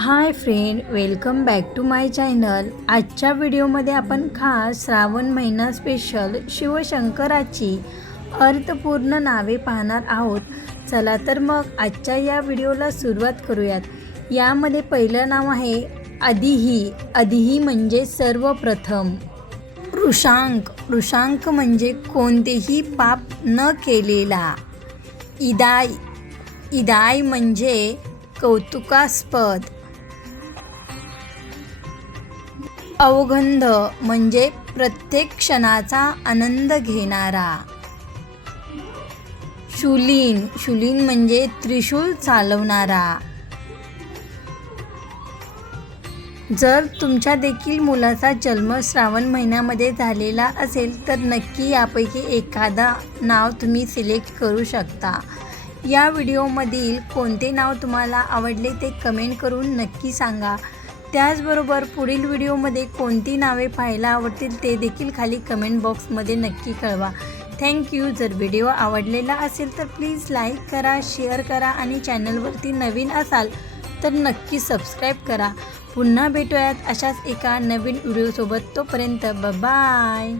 Hi friend welcome back to my channel. आजच्या व्हिडिओमध्ये आपण खास श्रावण महिना स्पेशल शिवशंकराची अर्थपूर्ण नावे पाहणार आहोत. चला तर मग आजच्या या व्हिडिओला सुरुवात करूयात. यामध्ये पहिलं नाव आहे अधिही अधिही म्हणजे सर्वप्रथम. ऋषांक. ऋषांक म्हणजे कोणतेही पाप न केलेला. इदाय इदाय म्हणजे कौतुकास्पद. अवगंध म्हणजे प्रत्येक क्षणाचा आनंद घेणारा. शुलीन शुलीन म्हणजे त्रिशूल चालवणारा. जर तुमच्या देखील मुलाचा जन्म श्रावण महिन्यामध्ये झालेला असेल तर नक्की यापैकी एखादा नाव तुम्ही सिलेक्ट करू शकता. या व्हिडिओमधील कोणते नाव तुम्हाला आवडले ते कमेंट करून नक्की सांगा. त्याचबरोबर पुढील व्हिडिओमध्ये कोणती नावे पाहायला आवडतील ते देखील खाली कमेंट बॉक्समध्ये नक्की कळवा. थँक्यू जर व्हिडिओ आवडलेला असेल तर प्लीज लाईक करा शेअर करा आणि चॅनलवरती नवीन असाल तर नक्की सबस्क्राईब करा. पुन्हा भेटूयात अशाच एका नवीन व्हिडिओसोबत तोपर्यंत बाय